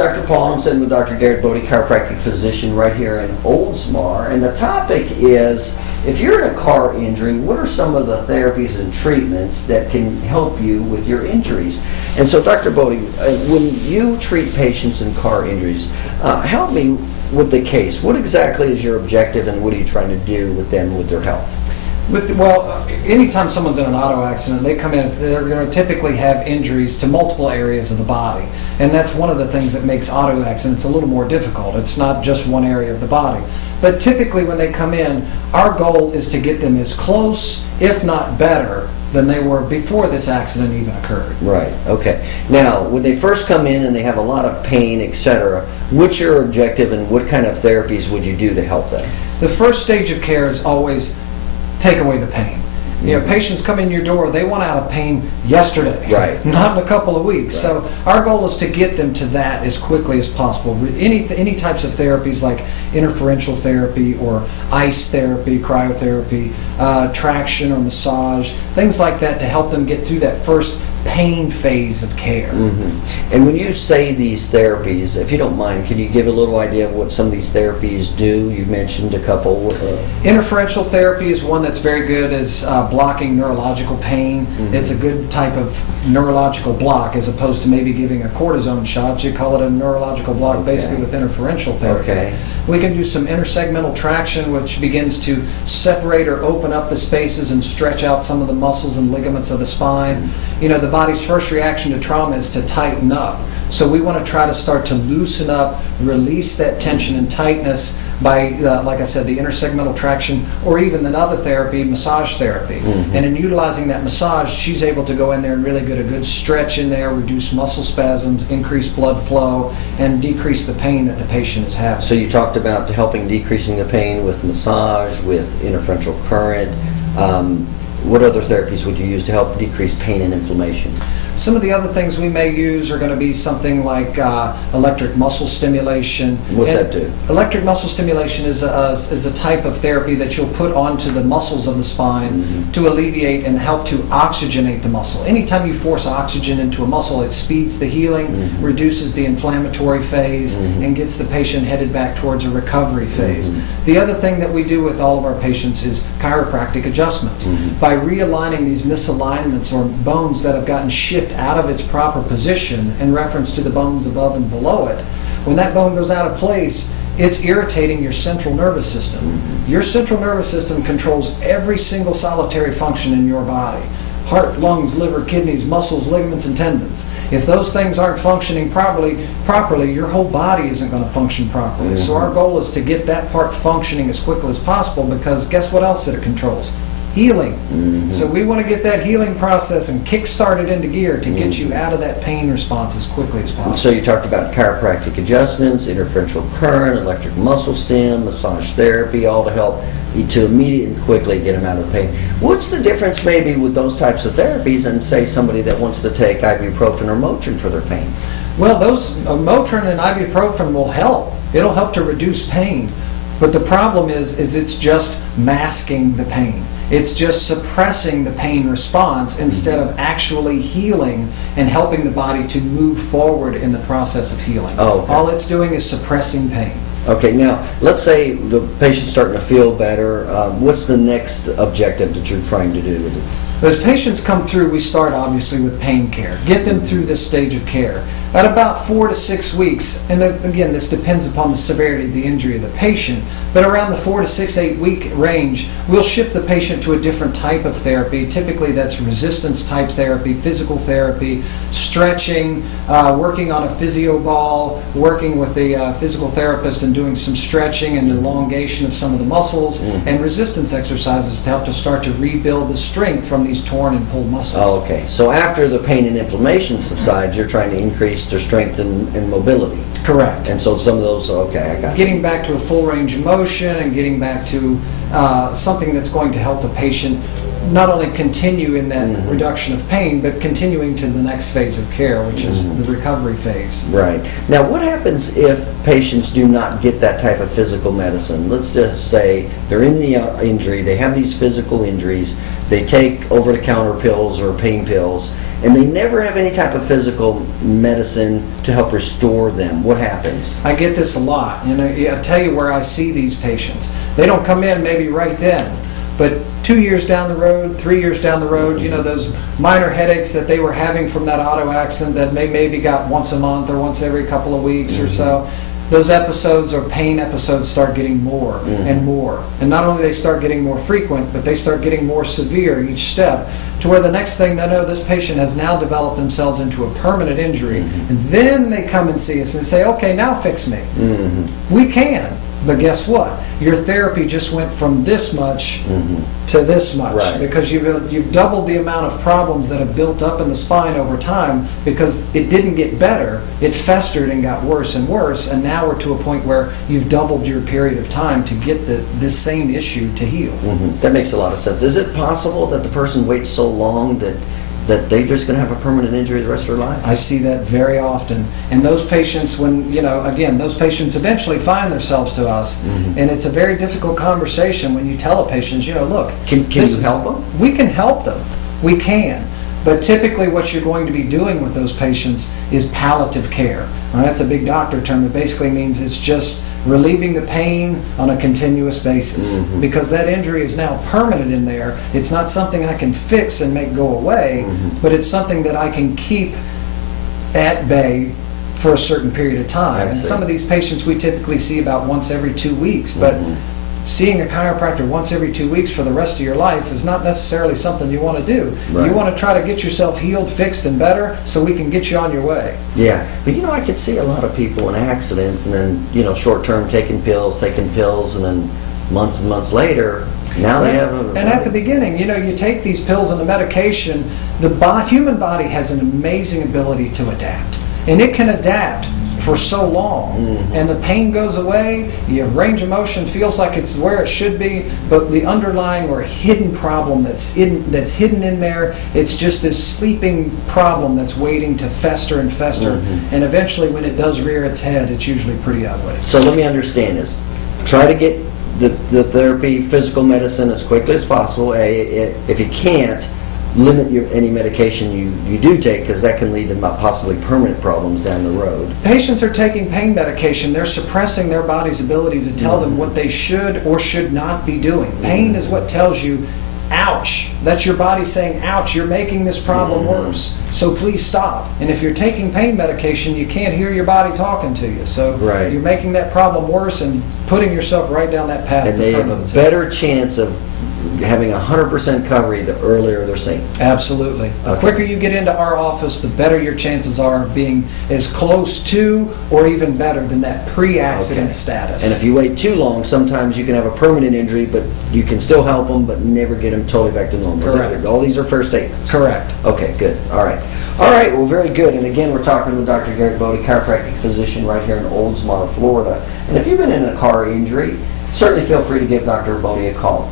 Dr. Paul. I'm sitting with Dr. Garrett Bode, chiropractic physician right here in Oldsmar. And the topic is, if you're in a car injury, what are some of the therapies and treatments that can help you with your injuries? And so, Dr. Bode, when you treat patients in car injuries, help me with the case. What exactly is your objective, and what are you trying to do with them with their health? Anytime someone's in an auto accident, they come in, they're going to typically have injuries to multiple areas of the body. And that's one of the things that makes auto accidents a little more difficult. It's not just one area of the body. But typically when they come in, our goal is to get them as close, if not better, than they were before this accident even occurred. Right, okay. Now, when they first come in and they have a lot of pain, etc., what's your objective and what kind of therapies would you do to help them? The first stage of care is always take away the pain. You know, patients come in your door, they want out of pain yesterday, right? Not in a couple of weeks. Right. So our goal is to get them to that as quickly as possible. Any types of therapies like interferential therapy or ice therapy, cryotherapy, traction or massage, things like that to help them get through that first pain phase of care. And when you say these therapies, if you don't mind, can you give a little idea of what some of these therapies do? You mentioned a couple. Interferential therapy is one that's very good as blocking neurological pain. It's a good type of neurological block as opposed to maybe giving a cortisone shot. You call it a neurological block basically with interferential therapy. Okay. We can do some intersegmental traction, which begins to separate or open up the spaces and stretch out some of the muscles and ligaments of the spine. You know, the body's first reaction to trauma is to tighten up. So we want to try to start to loosen up, release that tension and tightness by, like I said, the intersegmental traction, or even another therapy, massage therapy. And in utilizing that massage, she's able to go in there and really get a good stretch in there, reduce muscle spasms, increase blood flow, and decrease the pain that the patient is having. So you talked about helping decreasing the pain with massage, with interferential current. What other therapies would you use to help decrease pain and inflammation? Some of the other things we may use are going to be something like electric muscle stimulation. What's that do? Electric muscle stimulation is a type of therapy that you'll put onto the muscles of the spine to alleviate and help to oxygenate the muscle. Anytime you force oxygen into a muscle, it speeds the healing, reduces the inflammatory phase, and gets the patient headed back towards a recovery phase. The other thing that we do with all of our patients is chiropractic adjustments. By realigning these misalignments or bones that have gotten shifted out of its proper position in reference to the bones above and below it, when that bone goes out of place, it's irritating your central nervous system. Your central nervous system controls every single solitary function in your body. Heart, lungs, liver, kidneys, muscles, ligaments, and tendons. If those things aren't functioning properly, your whole body isn't going to function properly. So our goal is to get that part functioning as quickly as possible, because guess what else it controls? Healing. So we want to get that healing process and kick-start it into gear to get you out of that pain response as quickly as possible. So you talked about chiropractic adjustments, interferential current, electric muscle stim, massage therapy, all to help to immediately and quickly get them out of pain. What's the difference maybe with those types of therapies and say somebody that wants to take ibuprofen or Motrin for their pain? Well, those Motrin and ibuprofen will help. It'll help to reduce pain. But the problem is it's just masking the pain. It's just suppressing the pain response instead of actually healing and helping the body to move forward in the process of healing. Oh, okay. All it's doing is suppressing pain. Okay, now let's say the patient's starting to feel better. What's the next objective that you're trying to do with it? As patients come through, we start obviously with pain care. Get them through this stage of care. At about 4 to 6 weeks, and again, this depends upon the severity of the injury of the patient, but around the 4 to 6, 8 week range, we'll shift the patient to a different type of therapy. Typically that's resistance type therapy, physical therapy, stretching, working on a physio ball, working with a physical therapist and doing some stretching and elongation of some of the muscles, and resistance exercises to help to start to rebuild the strength from these torn and pulled muscles. Oh, okay. So after the pain and inflammation subsides, you're trying to increase their strength and mobility. Correct. And so some of those, okay, I got Getting back to a full range of motion and getting back to something that's going to help the patient not only continue in that reduction of pain, but continuing to the next phase of care, which is the recovery phase. Right. Now, what happens if patients do not get that type of physical medicine? Let's just say they're in the injury, they have these physical injuries, they take over-the-counter pills or pain pills, and they never have any type of physical medicine to help restore them. What happens? I get this a lot. I tell you where I see these patients. They don't come in maybe right then, but 2 years down the road, 3 years down the road, those minor headaches that they were having from that auto accident that maybe got once a month or once every couple of weeks or so, those episodes or pain episodes start getting more and more. And not only they start getting more frequent, but they start getting more severe each step, to where the next thing they know, this patient has now developed themselves into a permanent injury. And then they come and see us and say, okay, now fix me. We can. But guess what? Your therapy just went from this much to this much, because you've doubled the amount of problems that have built up in the spine over time, because it didn't get better, it festered and got worse and worse, and now we're to a point where you've doubled your period of time to get this same issue to heal. That makes a lot of sense. Is it possible that the person waits so long that they're just going to have a permanent injury the rest of their life? I see that very often. And those patients, those patients eventually find themselves to us, and it's a very difficult conversation when you tell a patient, look, can you help them? We can help them. We can. But typically what you're going to be doing with those patients is palliative care. Now, that's a big doctor term. It basically means it's just relieving the pain on a continuous basis, because that injury is now permanent in there. It's not something I can fix and make go away, but it's something that I can keep at bay for a certain period of time. And some of these patients we typically see about once every 2 weeks, but seeing a chiropractor once every 2 weeks for the rest of your life is not necessarily something you want to do. You want to try to get yourself healed, fixed, and better so we can get you on your way. Yeah, but I could see a lot of people in accidents, and then short-term taking pills, and then months and months later, now they have And at the beginning, you take these pills and the medication, the human body has an amazing ability to adapt, and it can adapt for so long, and the pain goes away, your range of motion feels like it's where it should be, but the underlying or hidden problem that's hidden in there, it's just this sleeping problem that's waiting to fester and fester, and eventually when it does rear its head, it's usually pretty ugly. So let me understand this. Try to get the therapy, physical medicine as quickly as possible. If you can't, limit any medication you do take, because that can lead to possibly permanent problems down the road. Patients are taking pain medication. They're suppressing their body's ability to tell them what they should or should not be doing. Pain is what tells you, ouch. That's your body saying, ouch, you're making this problem worse, so please stop. And if you're taking pain medication, you can't hear your body talking to you, so you're making that problem worse and putting yourself right down that path. And they have a better chance of having 100% recovery the earlier they're seen. Absolutely. The quicker you get into our office, the better your chances are of being as close to or even better than that pre-accident status. And if you wait too long, sometimes you can have a permanent injury, but you can still help them, but never get them totally back to normal. Correct. All these are fair statements. Correct. Okay, good. All right. All right, well, very good. And again, we're talking with Dr. Garrett Bode, chiropractic physician right here in Oldsmar, Florida. And if you've been in a car injury, certainly feel free to give Dr. Bode a call.